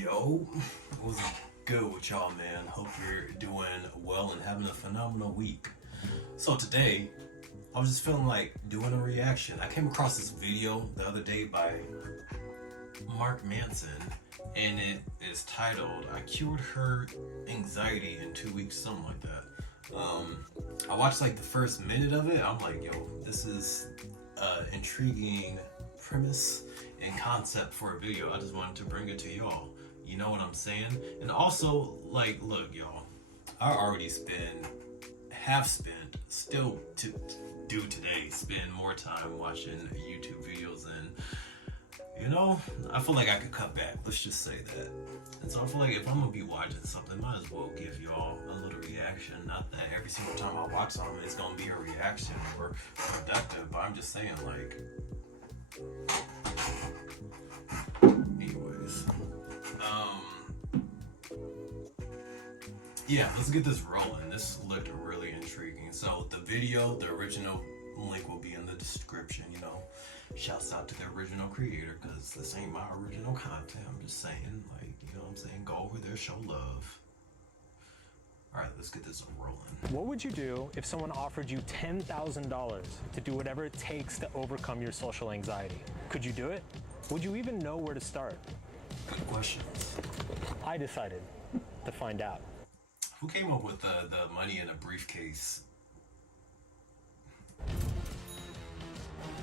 Yo, what's good with y'all, man? Hope you're doing well and having a phenomenal week. So today, I was just feeling like doing a reaction. I came across this video the other day by Mark Manson, and it is titled "I Cured Her Anxiety in 2 weeks," something like that. I watched like the first minute of it. I'm like, yo, this is intriguing premise and concept for a video. I just wanted to bring it to y'all. You know what I'm saying? And also, like, look, y'all, I already have spent, still to do today, spend more time watching YouTube videos, and you know, I feel like I could cut back. Let's just say that. And so I feel like if I'm gonna be watching something, might as well give y'all a little reaction. Not that every single time I watch something it's gonna be a reaction or productive, but I'm just saying, like, anyways, yeah, let's get this rolling. This looked really intriguing. So the video, the original link will be in the description. You know, shouts out to the original creator, because this ain't my original content. I'm just saying, like, you know what I'm saying, go over there, show love. All right, let's get this rolling. What would you do if someone offered you $10,000 to do whatever it takes to overcome your social anxiety? Could you do it? Would you even know where to start? Good questions. I decided to find out. Who came up with the money in a briefcase?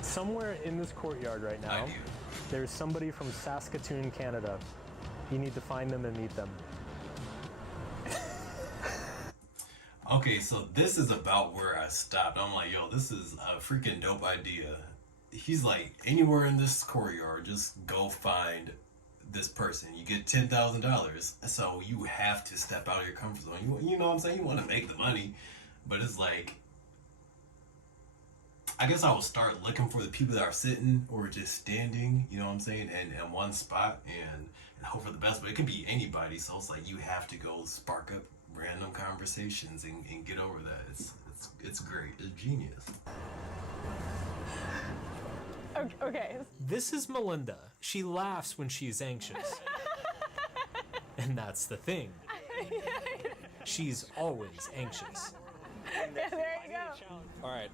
Somewhere in this courtyard right now, there's somebody from Saskatoon, Canada. You need to find them and meet them. Okay, so this is about where I stopped. I'm like, yo, this is a freaking dope idea. He's like, anywhere in this courtyard, just go find this person. You get $10,000. So you have to step out of your comfort zone. You know what I'm saying? You want to make the money, but it's like, I guess I will start looking for the people that are sitting or just standing, you know what I'm saying, in one spot, and hope for the best. But it can be anybody, so it's like you have to go spark up random conversations and get over that. It's great. It's genius. Okay. This is Melinda. She laughs when she's anxious. And that's the thing. She's always anxious. Yeah, there you go. All right,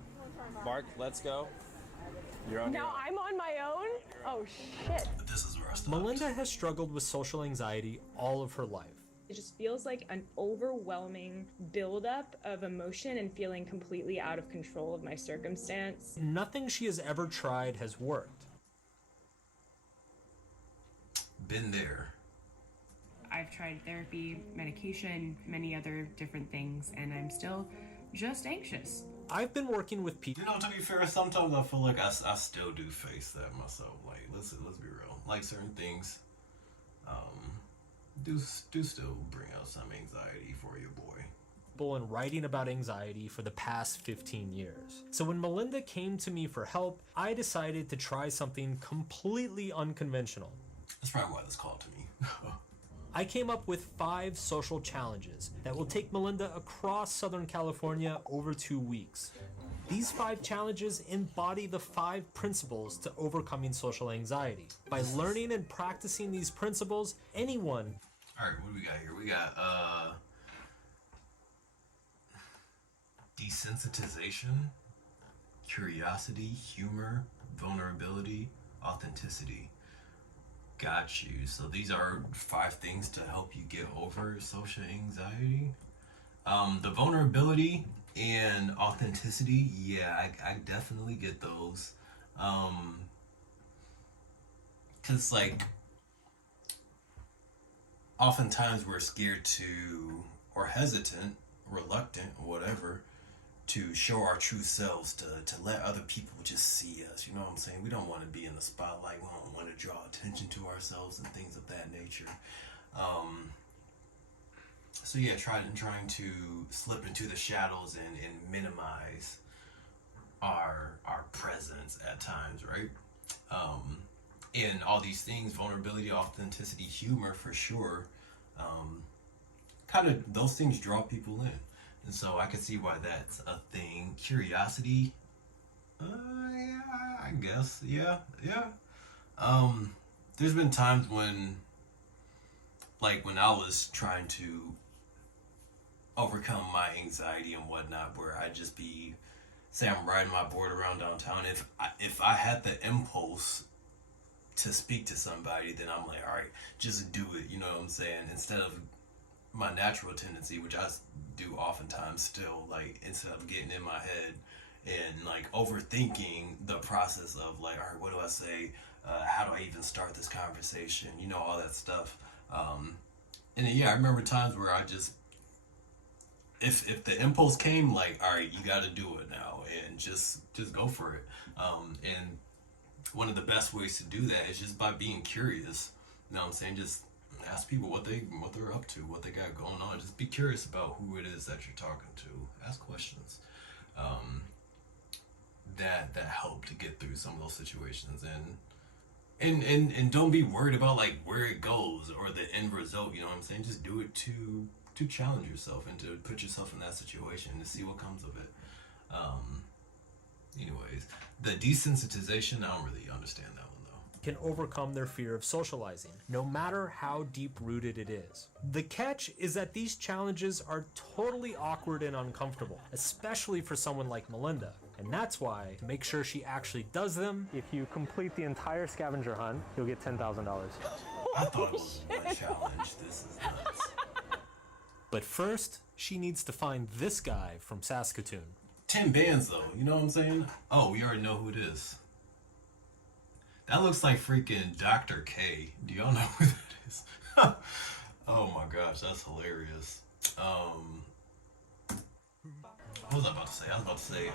Mark, let's go. You're on your Now own. I'm on my own? Oh, shit. But this is where I stopped. Melinda has struggled with social anxiety all of her life. It just feels like an overwhelming buildup of emotion and feeling completely out of control of my circumstance. Nothing she has ever tried has worked. Been there. I've tried therapy, medication, many other different things, and I'm still just anxious. I've been working with people. You know, to be fair, sometimes I feel like I still do face that myself. Like, let's be real. Like, certain things do still bring out some anxiety for your boy. And writing about anxiety for the past 15 years. So when Melinda came to me for help, I decided to try something completely unconventional. That's probably why this called to me. I came up with 5 social challenges that will take Melinda across Southern California over 2 weeks. These 5 challenges embody the 5 principles to overcoming social anxiety. By learning and practicing these principles, anyone... All right, what do we got here? We got desensitization, curiosity, humor, vulnerability, authenticity. Got you. So these are 5 things to help you get over social anxiety. The vulnerability and authenticity, yeah, I definitely get those. Cause like, oftentimes we're scared to, or hesitant, reluctant, whatever, to show our true selves, to let other people just see us. You know what I'm saying? We don't want to be in the spotlight. We don't want to draw attention to ourselves and things of that nature. So yeah, trying to slip into the shadows and minimize our presence at times, right? And all these things, vulnerability, authenticity, humor, for sure, kind of those things draw people in. And so I can see why that's a thing. Curiosity, yeah, I guess, yeah. There's been times when like when I was trying to overcome my anxiety and whatnot, where I'd just be, say I'm riding my board around downtown, if I had the impulse to speak to somebody, then I'm like, all right, just do it, you know what I'm saying? Instead of my natural tendency, which I do oftentimes still, like, instead of getting in my head and like overthinking the process of like, all right, what do I say? How do I even start this conversation? You know, all that stuff. And then, yeah, I remember times where I just, if the impulse came, like, all right, you got to do it now, and just go for it. And one of the best ways to do that is just by being curious. You know what I'm saying? Just ask people what they're up to, what they got going on. Just be curious about who it is that you're talking to. Ask questions. That help to get through some of those situations, and don't be worried about like where it goes or the end result. You know what I'm saying? Just do it to challenge yourself and to put yourself in that situation to see what comes of it. Anyways, the desensitization, I don't really understand that one though. Can overcome their fear of socializing, no matter how deep-rooted it is. The catch is that these challenges are totally awkward and uncomfortable, especially for someone like Melinda. And that's why, to make sure she actually does them, if you complete the entire scavenger hunt, you'll get $10,000. I thought it was a challenge. This is nuts. But first, she needs to find this guy from Saskatoon. 10 bands though, you know what I'm saying? Oh, we already know who it is. That looks like freaking Dr. K. Do y'all know who that is? Oh my gosh, that's hilarious. What was I about to say? I was about to say,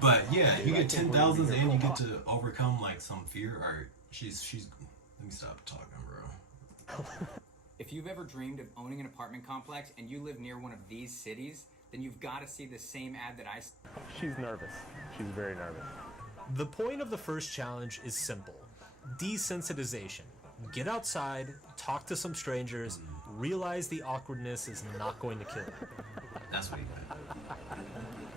but yeah, you get 10,000 and you get to overcome like some fear. Or she's. Let me stop talking, bro. If you've ever dreamed of owning an apartment complex and you live near one of these cities, then you've got to see the same ad that I. She's nervous. She's very nervous. The point of the first challenge is simple: desensitization. Get outside, talk to some strangers, realize the awkwardness is not going to kill you. That's what he meant.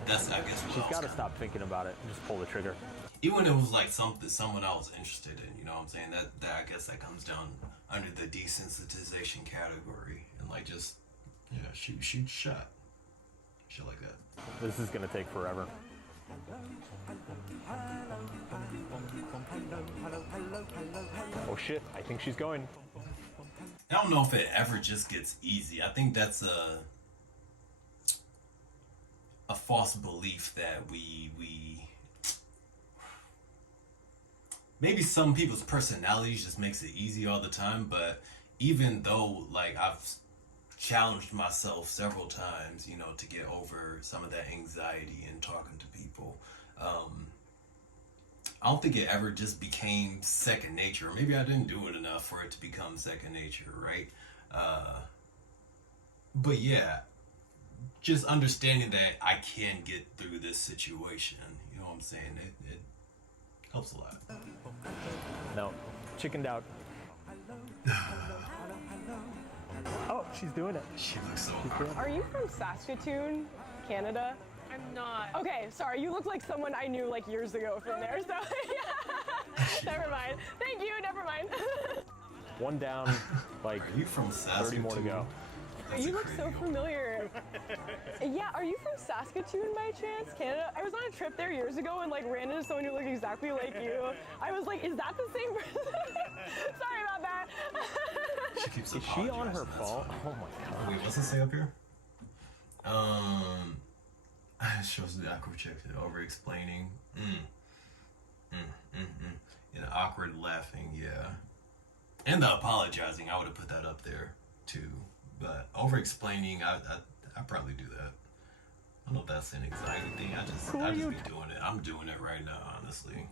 That's, I guess, what She's I was got to kinda- stop thinking about it and just pull the trigger. Even when it was like someone I was interested in, you know what I'm saying? That I guess that comes down under the desensitization category, and like just shoot shot, shit like that. This is going to take forever. Oh shit, I think she's going. I don't know if it ever just gets easy. I think that's a false belief that we maybe some people's personalities just makes it easy all the time. But even though like I've challenged myself several times, you know, to get over some of that anxiety and talking to people, I don't think it ever just became second nature. Or maybe I didn't do it enough for it to become second nature, right? But yeah, just understanding that I can get through this situation, you know what I'm saying? It helps a lot. No, chickened out. Oh, she's doing it. She looks so Are you from Saskatoon, Canada? I'm not. Okay, sorry. You look like someone I knew like years ago from there. So yeah. Never mind. Thank you. Never mind. One down, like Are you from 30 more to go. That's You a look so crazy one. familiar. Yeah, are you from Saskatoon by chance, Canada? I was on a trip there years ago and like ran into someone who looked exactly like you. I was like, is that the same person? Sorry about that. She keeps Is she on her apologizing, that's phone? fine. Oh my god. Wait, what's it say up here? It shows the awkward chick over explaining. And awkward laughing, yeah. And the apologizing, I would have put that up there too. But over explaining, I probably do that. I don't know if that's an anxiety thing. I just be doing it. I'm doing it right now, honestly.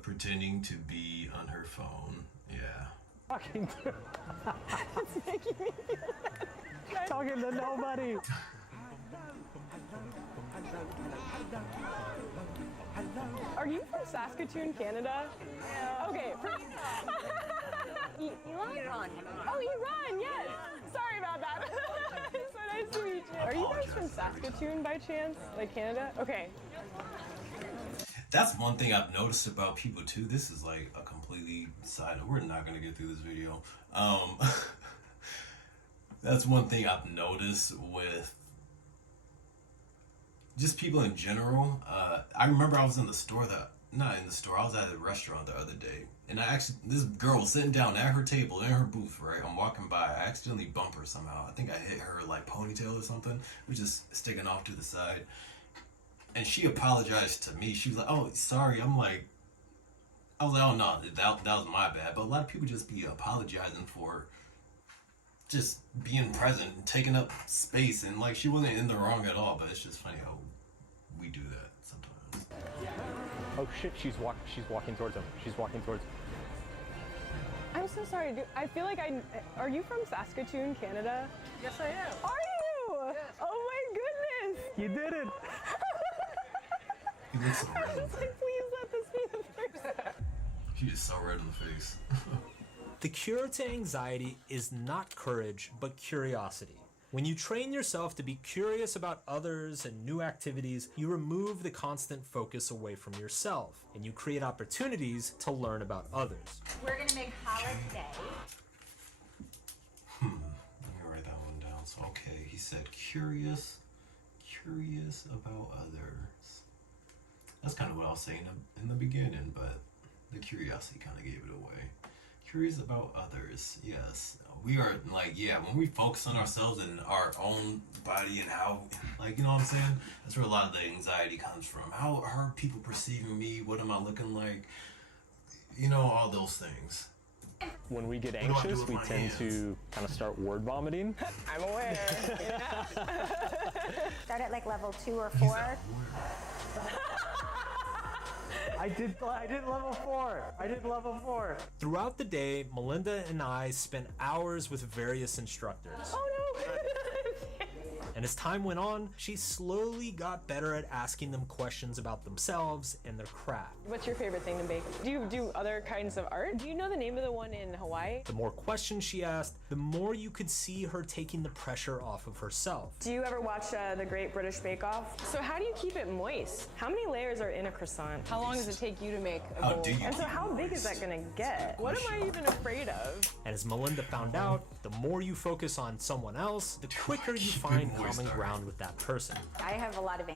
Pretending to be on her phone. Yeah. Talking to, It's making me feel bad. talking to nobody. Are you from Saskatoon, Canada? Yeah. Okay. Iran. Oh, Iran, yes. Sorry about that. So nice to meet you. Are you guys from Saskatoon by chance? Like Canada? Okay. that's one thing I've noticed about people too. This is like a completely side note. We're not gonna get through this video. That's one thing I've noticed with just people in general. I remember I was in the store not in the store, I was at a restaurant the other day, and this girl was sitting down at her table in her booth, right? I'm walking by, I accidentally bumped her somehow. I think I hit her like ponytail or something, which is sticking off to the side. And she apologized to me. She was like, "Oh, sorry." I was like, "Oh no, that was my bad." But a lot of people just be apologizing for just being present and taking up space, and like she wasn't in the wrong at all. But it's just funny how we do that sometimes. Oh shit, she's walking towards him. She's walking towards him. I'm so sorry, dude. I feel like are you from Saskatoon, Canada? Yes, I am. Are you? Yes. Oh my goodness. You did it. He looks so red I in the was face. like, please let this be the first. She is so red in the face. The cure to anxiety is not courage, but curiosity. When you train yourself to be curious about others and new activities, you remove the constant focus away from yourself, and you create opportunities to learn about others. We're gonna make holiday. Let me write that one down. So, okay, he said curious about others. That's kind of what I was saying in the beginning, but the curiosity kind of gave it away. Curious about others, yes. We are like, when we focus on ourselves and our own body and how, like, you know what I'm saying? That's where a lot of the anxiety comes from. How are people perceiving me? What am I looking like? You know, all those things. When we get What do I do anxious, with we my tend hands? to kind of start word vomiting. I'm aware. Start at like level 2 or He's 4. like, I did level 4. I did level 4. Throughout the day, Melinda and I spent hours with various instructors. Oh no. And as time went on, she slowly got better at asking them questions about themselves and their craft. What's your favorite thing to bake? Do you do other kinds of art? Do you know the name of the one in Hawaii? The more questions she asked, the more you could see her taking the pressure off of herself. Do you ever watch The Great British Bake Off? So how do you keep it moist? How many layers are in a croissant? How long does it take you to make a How bowl? do you And so keep how it big is moist? that gonna get? What am I even afraid of? And as Melinda found out, the more you focus on someone else, the quicker you keep it find moist, common alright. ground with that person. I have a lot of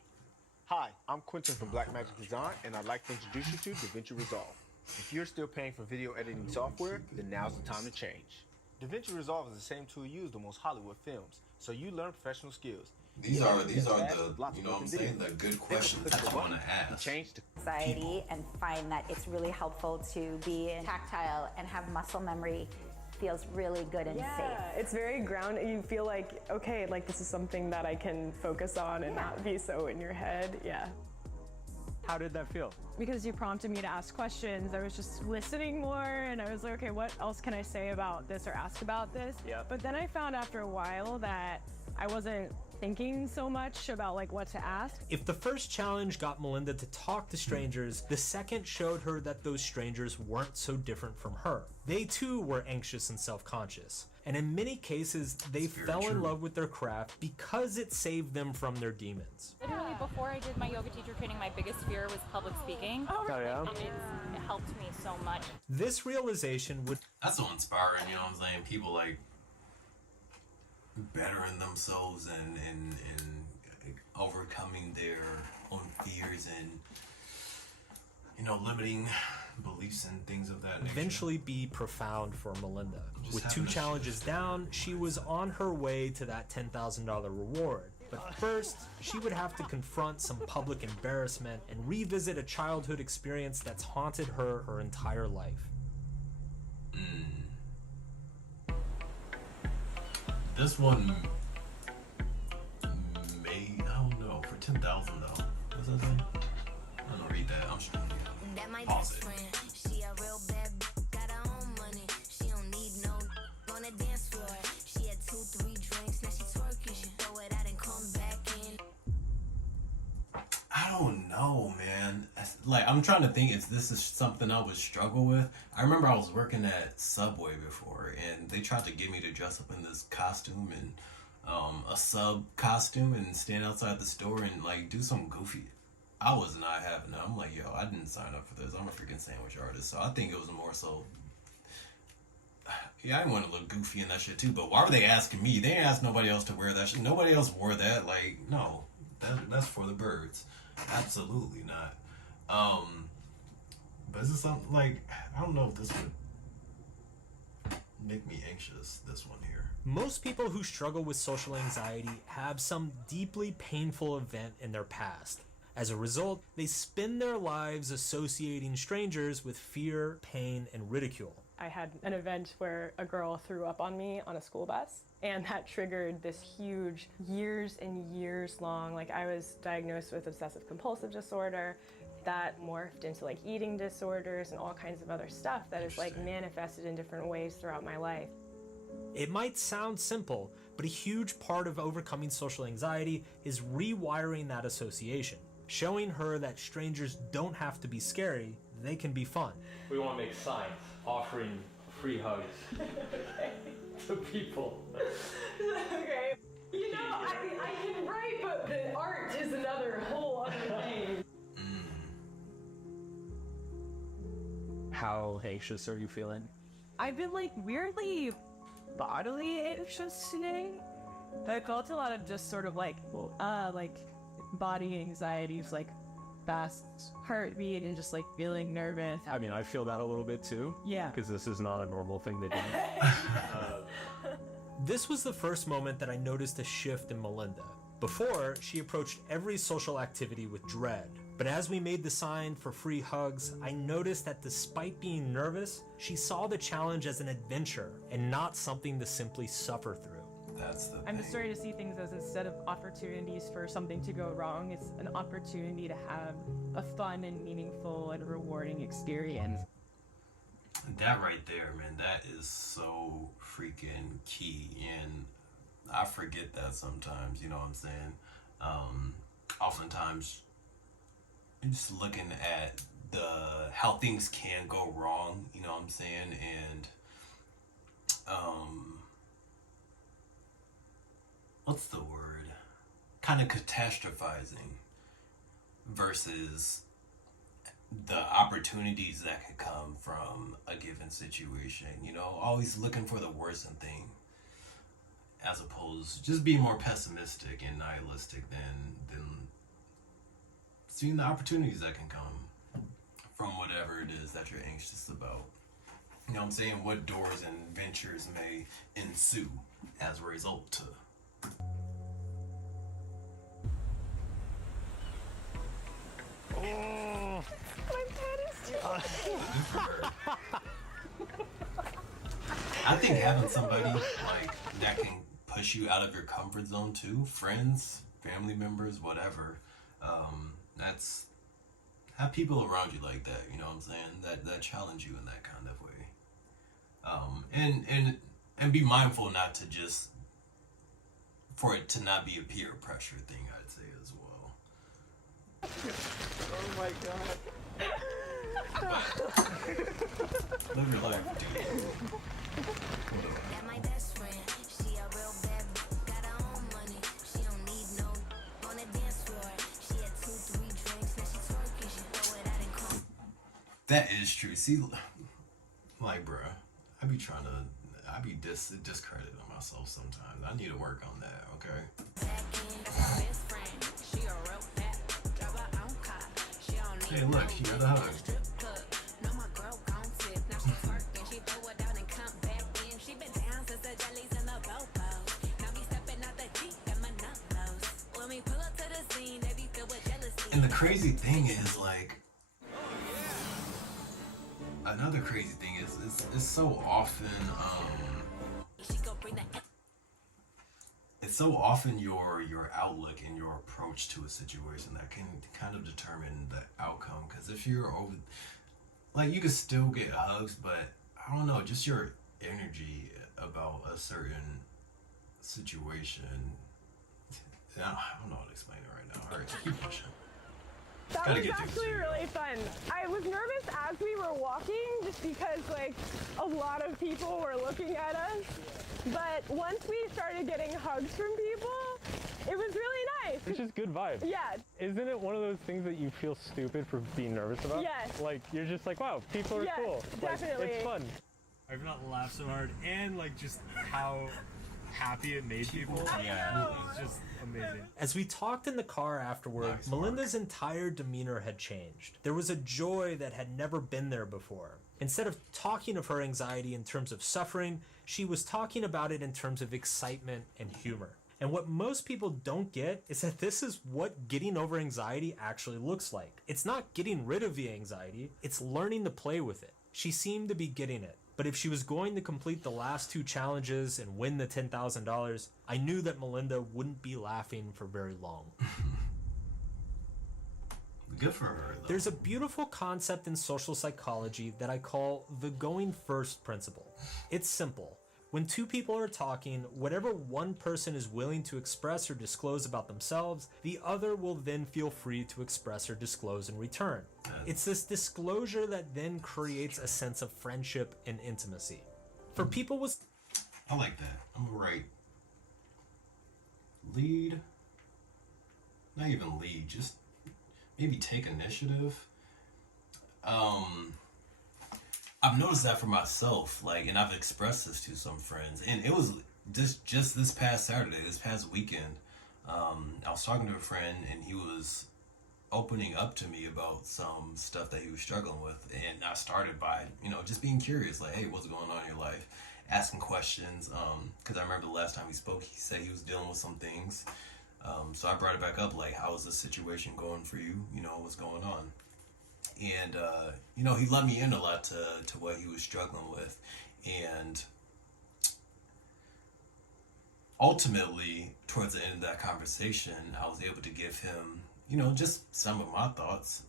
Hi, I'm Quentin from Blackmagic Design, and I'd like to introduce you to DaVinci Resolve. If you're still paying for video editing software, then now's the time to change. DaVinci Resolve is the same tool used in most Hollywood films, so you learn professional skills. These are the, you know what I'm saying, the good questions that you want to ask. Change to anxiety and find that it's really helpful to be tactile and have muscle memory. Feels really good and safe. It's very grounded. You feel like, okay, like this is something that I can focus on and not be so in your head. Yeah. How did that feel? Because you prompted me to ask questions, I was just listening more and I was like, okay, what else can I say about this or ask about this? Yeah. But then I found after a while that I wasn't thinking so much about like what to ask. If the first challenge got Melinda to talk to strangers, the second showed her that those strangers weren't so different from her. They too were anxious and self-conscious. And in many cases, they That's very fell in true. love with their craft because it saved them from their demons. Literally, before I did my yoga teacher training, my biggest fear was public speaking. Oh yeah? And it helped me so much. This realization would That's so inspiring, you know what I'm saying? People like bettering themselves and overcoming their own fears and, you know, limiting beliefs and things of that nature. eventually be profound for Melinda. Just With having 2 a challenges shift. down, she was on her way to that $10,000 reward. But first, she would have to confront some public embarrassment and revisit a childhood experience that's haunted her entire life. This one may, I don't know, for 10,000 though. What's that say? I'm gonna read that. I'm sure. That my Pause best it. friend. She a real bad got her own money. She don't need no on the dance floor. She had 2-3 drinks, now she twerking. She throw it out and come back in. I don't know, man. Like, I'm trying to think if this is something I would struggle with. I remember I was working at Subway before, and they tried to get me to dress up in this costume and a sub costume and stand outside the store and like do some goofy I was not having it. I'm like, yo, I didn't sign up for this. I'm a freaking sandwich artist. So I think it was more so, yeah, I didn't want to look goofy in that shit too, but why were they asking me? They didn't ask nobody else to wear that shit. Nobody else wore that. Like, no, that's for the birds. Absolutely not. But is this something like, I don't know if this would make me anxious, this one here. Most people who struggle with social anxiety have some deeply painful event in their past. As a result, they spend their lives associating strangers with fear, pain, and ridicule. I had an event where a girl threw up on me on a school bus, and that triggered this huge, years and years long, like I was diagnosed with obsessive compulsive disorder. That morphed into like eating disorders and all kinds of other stuff that is like manifested in different ways throughout my life. It might sound simple, but a huge part of overcoming social anxiety is rewiring that association, showing her that strangers don't have to be scary, they can be fun. We want to make signs offering free hugs to people. Okay. You know, I can write, but the art is another whole other thing. How anxious are you feeling? I've been like weirdly bodily anxious today. I felt a lot of just sort of like body anxieties, like fast heartbeat and just like feeling nervous. I mean, I feel that a little bit too. Yeah. Because this is not a normal thing to do. This was the first moment that I noticed a shift in Melinda. Before, she approached every social activity with dread. But as we made the sign for free hugs, I noticed that despite being nervous, she saw the challenge as an adventure and not something to simply suffer through. That's the I'm just starting to see things as, instead of opportunities for something to go wrong, it's an opportunity to have a fun and meaningful and rewarding experience. That right there, man, that is so freaking key. And I forget that sometimes, you know what I'm saying? Oftentimes, just looking at how things can go wrong, you know what I'm saying? And what's the word? Kind of catastrophizing versus the opportunities that could come from a given situation, you know, always looking for the worst thing, as opposed to just being more pessimistic and nihilistic than seeing the opportunities that can come from whatever it is that you're anxious about. You know what I'm saying? What doors and ventures may ensue as a result to. My head is too I think having somebody like that can push you out of your comfort zone too, friends, family members, whatever, that's, have people around you like that, you know what I'm saying, that challenge you in that kind of way, and be mindful not to just, for it to not be a peer pressure thing, I'd say as well. Oh my god. Live your life, dude. That my best friend, she a real bad got her own money. She don't need no on the dance floor. She had 2-3 drinks, now she twerking, she throw it out and come. That is true. See, like, bruh, I be discrediting myself sometimes. I need to work on that, okay? Hey, look, she got a hug. And the crazy thing is, like, another crazy thing is it's so often it's so often your outlook and your approach to a situation that can kind of determine the outcome. Because if you're over, like, you can still get hugs, but I don't know, just your energy about a certain situation. I don't know how to explain it right now. All right, keep pushing. That was actually really fun. I was nervous as we were walking, just because like a lot of people were looking at us. But once we started getting hugs from people, it was really nice. It's just good vibes. Yeah. Isn't it one of those things that you feel stupid for being nervous about? Yes. Like, you're just like, wow, people are Yes, cool. definitely. Like, it's fun. I've not laughed so hard, and like just how happy it made people. Yeah. It was just amazing. As we talked in the car afterward, Melinda's entire demeanor had changed. There was a joy that had never been there before. Instead of talking of her anxiety in terms of suffering, she was talking about it in terms of excitement and humor. And what most people don't get is that this is what getting over anxiety actually looks like. It's not getting rid of the anxiety, it's learning to play with it. She seemed to be getting it. But if she was going to complete the last 2 challenges and win the $10,000, I knew that Melinda wouldn't be laughing for very long. Good for her, though. There's a beautiful concept in social psychology that I call the going first principle. It's simple. When 2 people are talking, whatever one person is willing to express or disclose about themselves, the other will then feel free to express or disclose in return. It's this disclosure that then creates a sense of friendship and intimacy. For people with... I like that. I'm gonna write lead. Not even lead, just maybe take initiative. I've noticed that for myself, like, and I've expressed this to some friends, and it was just this past Saturday, this past weekend. I was talking to a friend, and he was opening up to me about some stuff that he was struggling with, and I started by, just being curious, like, hey, what's going on in your life? Asking questions, because I remember the last time we spoke, he said he was dealing with some things, so I brought it back up, like, how is this situation going for you? What's going on? And, he let me in a lot to what he was struggling with. And ultimately, towards the end of that conversation, I was able to give him, just some of my thoughts.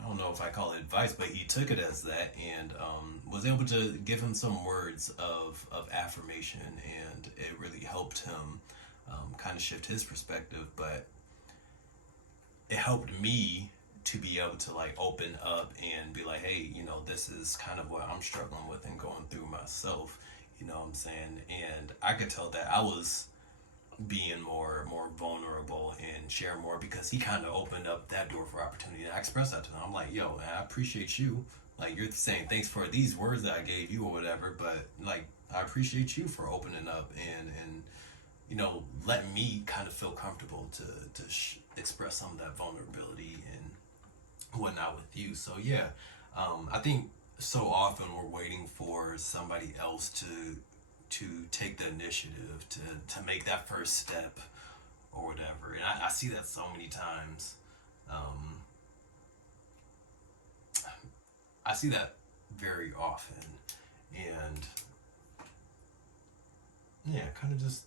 I don't know if I call it advice, but he took it as that, and was able to give him some words of affirmation, and it really helped him kind of shift his perspective. But it helped me to be able to like open up and be like, hey, this is kind of what I'm struggling with and going through myself, you know what I'm saying? And I could tell that I was being more vulnerable and share more because he kind of opened up that door for opportunity. And I expressed that to him. I'm like, yo, I appreciate you. Like, you're saying thanks for these words that I gave you or whatever, but like, I appreciate you for opening up and letting me kind of feel comfortable to express some of that vulnerability and whatnot with you. So yeah, I think so often we're waiting for somebody else to take the initiative to make that first step or whatever, and I see that so many times. I see that very often, and yeah, kind of just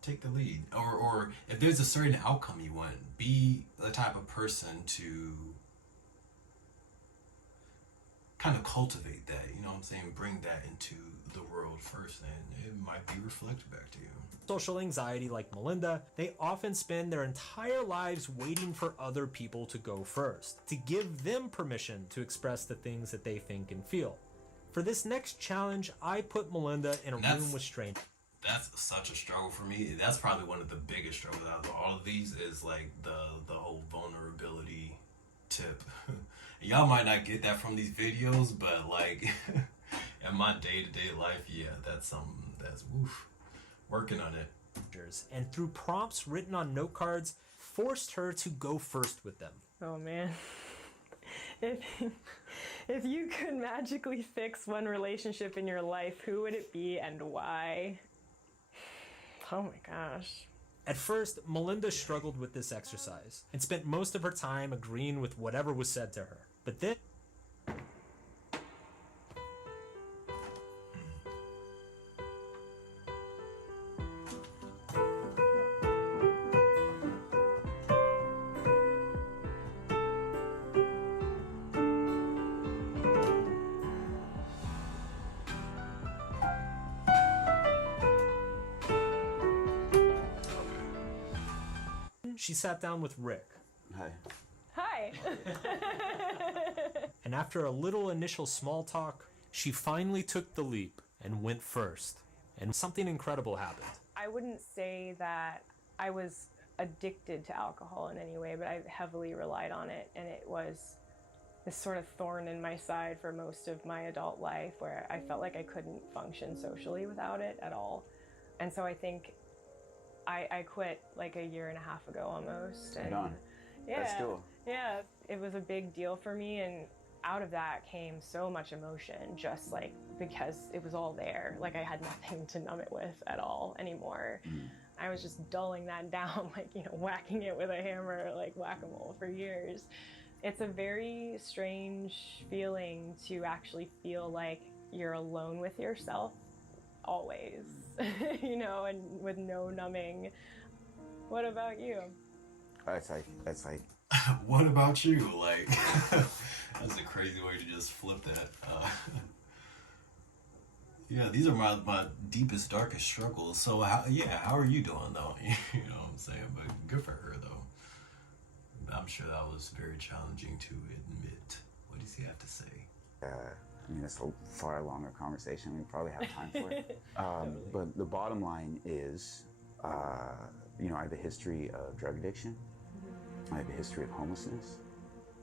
take the lead, or if there's a certain outcome you want, be the type of person to kind of cultivate that, you know what I'm saying? Bring that into the world first, and it might be reflected back to you. Social anxiety like Melinda, they often spend their entire lives waiting for other people to go first, to give them permission to express the things that they think and feel. For this next challenge, I put Melinda in a room with strangers. That's such a struggle for me. That's probably one of the biggest struggles out of all of these is like the whole vulnerability tip. Y'all might not get that from these videos, but like in my day-to-day life, yeah, that's something that's working on it. And through prompts written on note cards, forced her to go first with them. Oh man. If you could magically fix one relationship in your life, who would it be and why? Oh my gosh. At first, Melinda struggled with this exercise and spent most of her time agreeing with whatever was said to her. But then she sat down with Rick. Hi. Hi. And after a little initial small talk, She finally took the leap and went first, and something incredible happened. I wouldn't say that I was addicted to alcohol in any way, but I heavily relied on it, and it was this sort of thorn in my side for most of my adult life, where I felt like I couldn't function socially without it at all. And so I think I quit like a year and a half ago almost. And yeah, That's cool. Yeah, it was a big deal for me, and out of that came so much emotion, just like because it was all there. Like I had nothing to numb it with at all anymore. I was just dulling that down, like, you know, whacking it with a hammer, like whack-a-mole for years. It's a very strange feeling to actually feel like you're alone with yourself always, you know, and with no numbing. What about you? That's like What about you? Like, that's a crazy way to just flip that. Yeah, these are my deepest, darkest struggles. So, how are you doing, though? You know what I'm saying? But good for her, though. I'm sure that was very challenging to admit. What does he have to say? I mean, it's a far longer conversation. We probably have time for it. But the bottom line is, you know, I have a history of drug addiction. I have a history of homelessness.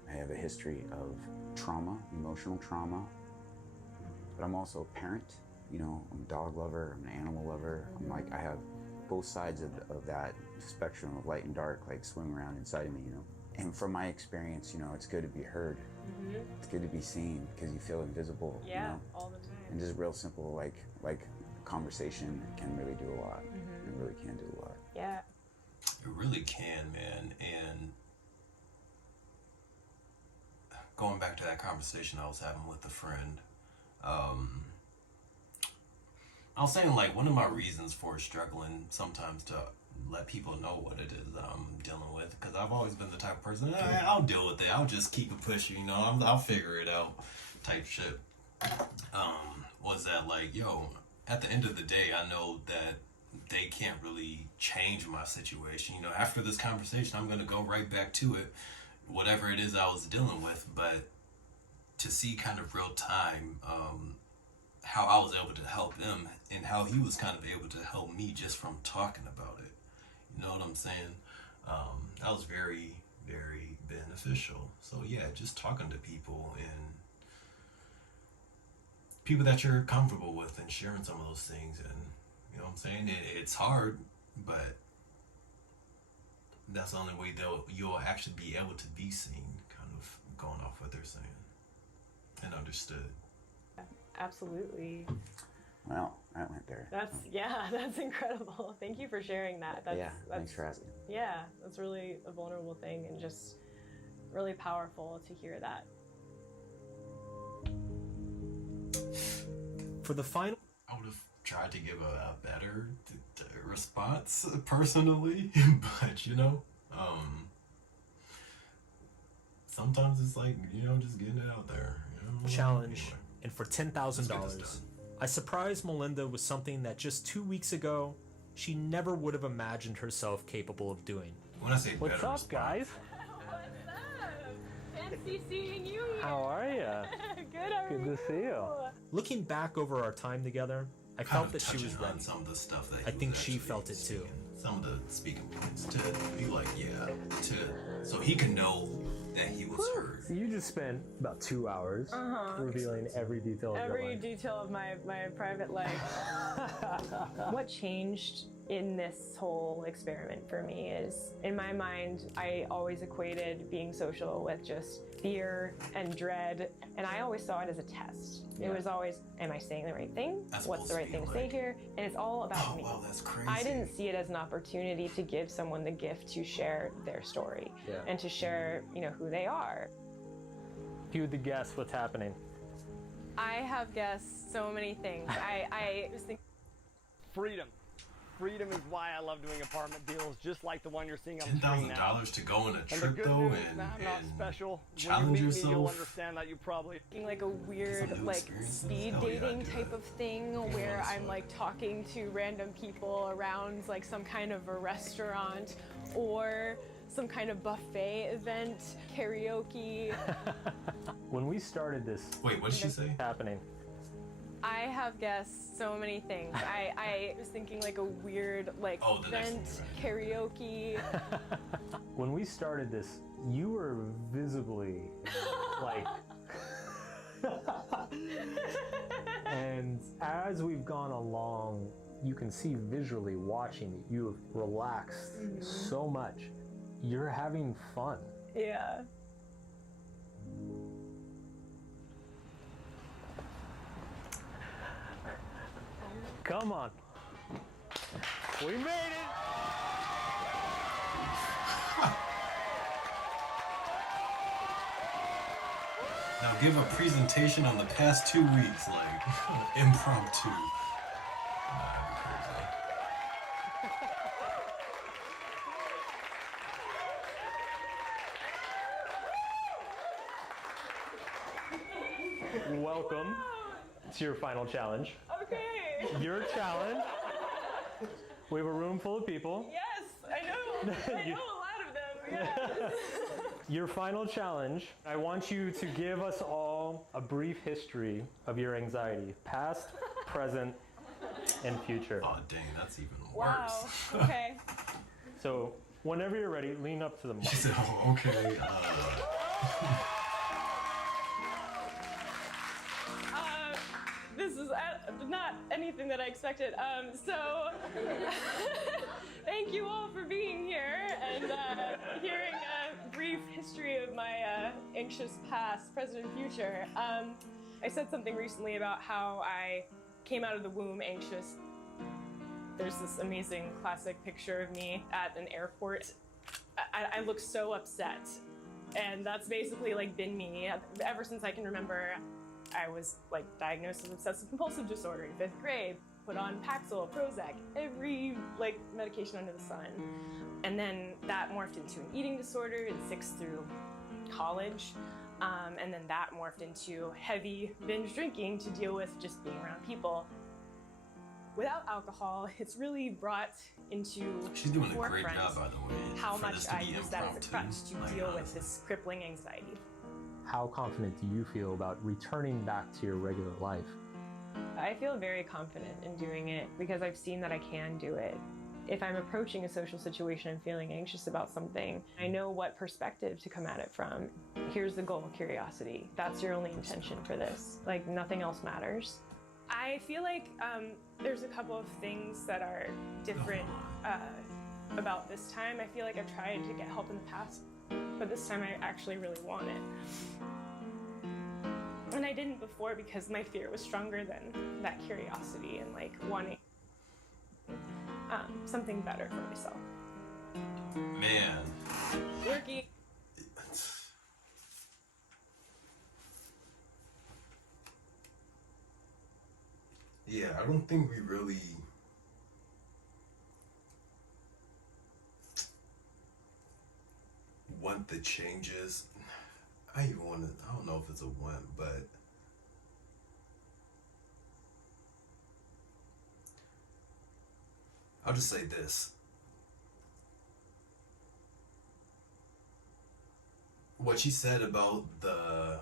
I have a history of trauma, emotional trauma. But I'm also a parent. You know, I'm a dog lover, I'm an animal lover. I'm like, I have both sides of that spectrum of light and dark, like swimming around inside of me, you know. And from my experience, you know, it's good to be heard. It's good to be seen because you feel invisible, Yeah, you know? all the time. And just real simple, like conversation can really do a lot. It really can do a lot. Yeah. You really can, man. And going back to that conversation I was having with a friend, I was saying, like, one of my reasons for struggling sometimes to let people know what it is that I'm dealing with, because I've always been the type of person, I'll deal with it, I'll just keep it pushing, you know, I'll figure it out type shit, was that, like, yo, at the end of the day, I know that they can't really change my situation. You know, after this conversation, I'm going to go right back to it, whatever it is I was dealing with, but to see kind of real time, how I was able to help him and how he was kind of able to help me just from talking about it. You know what I'm saying? That was very, very beneficial. So yeah, just talking to people and people that you're comfortable with and sharing some of those things. And you know what I'm saying? It's hard, but that's the only way you'll actually be able to be seen, kind of going off what they're saying and understood. Absolutely. Well, I went there. That's incredible. Thank you for sharing that. Thanks for asking. Yeah, that's really a vulnerable thing and just really powerful to hear that. For the final, I would have tried to give a better response personally, but you know, sometimes it's like, you know, just getting it out there. You know? challenge, Anyway. and for $10,000, I surprised Melinda with something that just 2 weeks ago, she never would have imagined herself capable of doing. When I say What's better up, response, guys? Fancy seeing you here. How are ya? Good, how are Good to see you. Looking back over our time together, I kind felt of that she was touching ready. on some of the stuff that I he think was she actually felt it too. speaking. Some of the speaking points to be like, yeah, so he can know that he was heard. So you just spent about 2 hours revealing every detail of your Every life. detail of my private life. What changed in this whole experiment for me is, in my mind, I always equated being social with just fear and dread, and I always saw it as a test. It was always, am I saying the right thing? What's the right thing to say here? And it's all about me. Wow, that's crazy. I didn't see it as an opportunity to give someone the gift to share their story and to share, you know, who they are. If you had to guess what's happening. I have guessed so many things. I was thinking Freedom. Freedom is why I love doing apartment deals, just like the one you're seeing on the screen now. $10,000 to go on a And the trip good though, news is and that I'm not special. challenge when you meet me, you'll yourself. understand that you probably like a weird like speed dating type of thing where I'm like talking to random people around like some kind of a restaurant or some kind of buffet event, karaoke. When we started this, Wait, what did she say? Happening. I have guessed so many things. I was thinking like a weird, like, the next vent one, karaoke. When we started this, you were visibly like. And as we've gone along, you can see visually watching it, you have relaxed so much. You're having fun. Yeah. Come on. We made it! Now give a presentation on the past 2 weeks, like impromptu. Welcome to your final challenge. Okay. Your challenge. We have a room full of people. Yes, I know. I know a lot of them. Yes. Your final challenge, I want you to give us all a brief history of your anxiety, past, present, and future. Oh, dang, that's even worse. Wow. Okay. So, whenever you're ready, lean up to the mic. She said, oh, okay. This is not anything that I expected. So, thank you all for being here and hearing a brief history of my anxious past, present, and future. I said something recently about how I came out of the womb anxious. There's this amazing classic picture of me at an airport. I look so upset, and that's basically like been me ever since I can remember. I was like diagnosed with obsessive compulsive disorder in 5th grade, put on Paxil, Prozac, every like medication under the sun. And then that morphed into an eating disorder in 6th through college. And then that morphed into heavy binge drinking to deal with just being around people. Without alcohol, it's really brought into She's doing a great forefront job, by the way. how for much this to I be use that as a crutch impromptu. to Like, deal with this crippling anxiety. How confident do you feel about returning back to your regular life? I feel very confident in doing it because I've seen that I can do it. If I'm approaching a social situation and feeling anxious about something, I know what perspective to come at it from. Here's the goal, curiosity. That's your only intention for this. Like, nothing else matters. I feel like there's a couple of things that are different about this time. I feel like I've tried to get help in the past, but this time I actually really want it. And I didn't before because my fear was stronger than that curiosity and like wanting something better for myself. Man. Working. Yeah, I don't think we really want the changes. I don't know if it's a want, but I'll just say this. What she said about the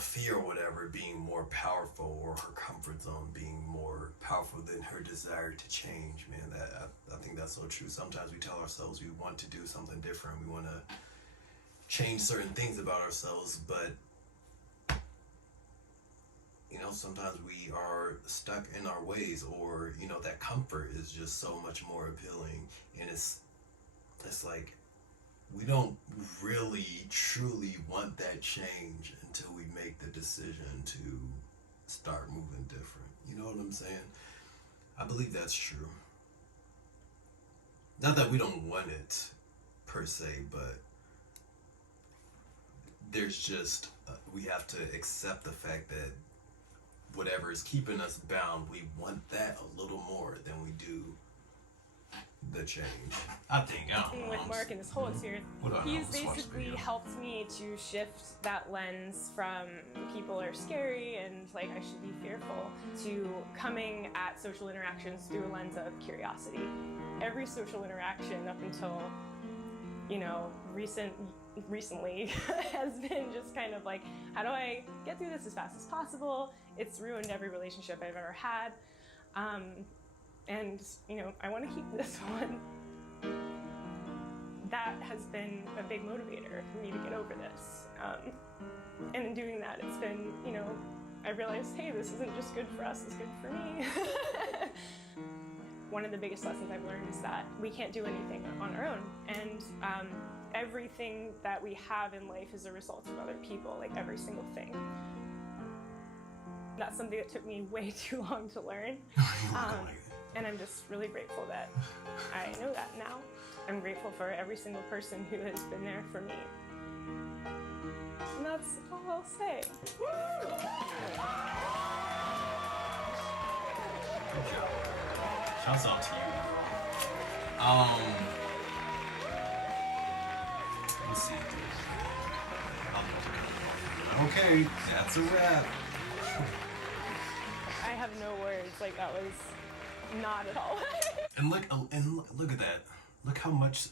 fear or whatever being more powerful, or her comfort zone being more powerful than her desire to change, man, I think that's so true. Sometimes we tell ourselves we want to do something different, we want to change certain things about ourselves, but sometimes we are stuck in our ways, or that comfort is just so much more appealing, and it's like we don't really truly want that change until we make the decision to start moving different. You know what I'm saying? I believe that's true. Not that we don't want it per se, but there's just we have to accept the fact that whatever is keeping us bound, we want that a little more than we do the change. I think. With Mark and this whole experience, he's basically helped me to shift that lens from people are scary and like I should be fearful to coming at social interactions through a lens of curiosity. Every social interaction up until recent recently has been just kind of like, how do I get through this as fast as possible? It's ruined every relationship I've ever had. And, you know, I want to keep this one. That has been a big motivator for me to get over this. And in doing that, it's been, you know, I realized, hey, this isn't just good for us, it's good for me. One of the biggest lessons I've learned is that we can't do anything on our own. And everything that we have in life is a result of other people, like every single thing. That's something that took me way too long to learn. And I'm just really grateful that I know that now. I'm grateful for every single person who has been there for me. And that's all I'll say. Good job. Shouts out to you. Let's see. Okay, that's a wrap. I have no words. Like, that was not at all. And look at that. Look how much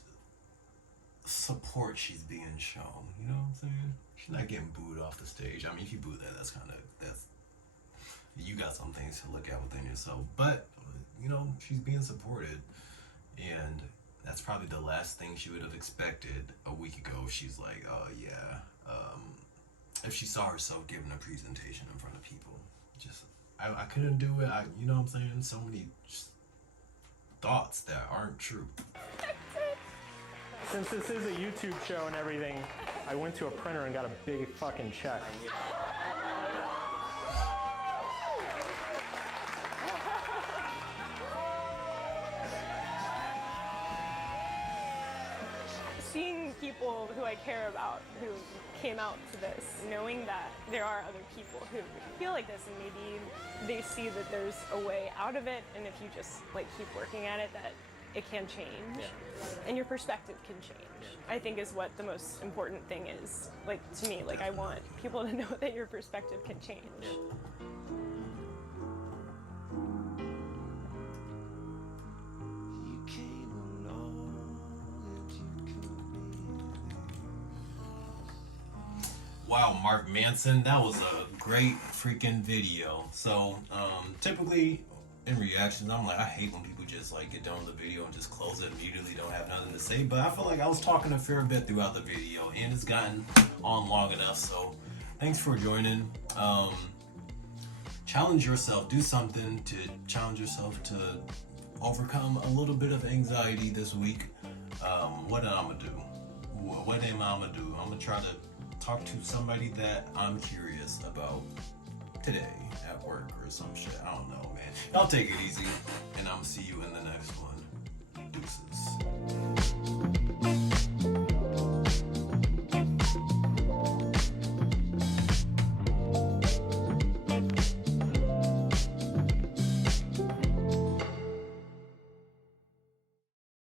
support she's being shown. You know what I'm saying? She's not getting booed off the stage. I mean, if you boo that, that's you got some things to look at within yourself. But you know, she's being supported, and that's probably the last thing she would have expected a week ago. She's like, oh yeah. If she saw herself giving a presentation in front of people, I couldn't do it. You know what I'm saying? So many thoughts that aren't true. Since this is a YouTube show and everything, I went to a printer and got a big fucking check. Seeing people who I care about who came out to this, knowing that there are other people who feel like this, and maybe they see that there's a way out of it, and if you just like keep working at it, that it can change, and your perspective can change. I think is what the most important thing is. Like, to me, like, I want people to know that your perspective can change. Wow, Mark Manson, that was a great freaking video. So, typically in reactions, I'm like, I hate when people just like get done with the video and just close it immediately, don't have nothing to say. But I feel like I was talking a fair bit throughout the video, and it's gotten on long enough. So, thanks for joining. Challenge yourself, do something to challenge yourself to overcome a little bit of anxiety this week. What am I gonna do? What am I gonna do? I'm gonna try to talk to somebody that I'm curious about today at work or some shit. I don't know, man. Y'all take it easy, and I'm gonna see you in the next one. Deuces.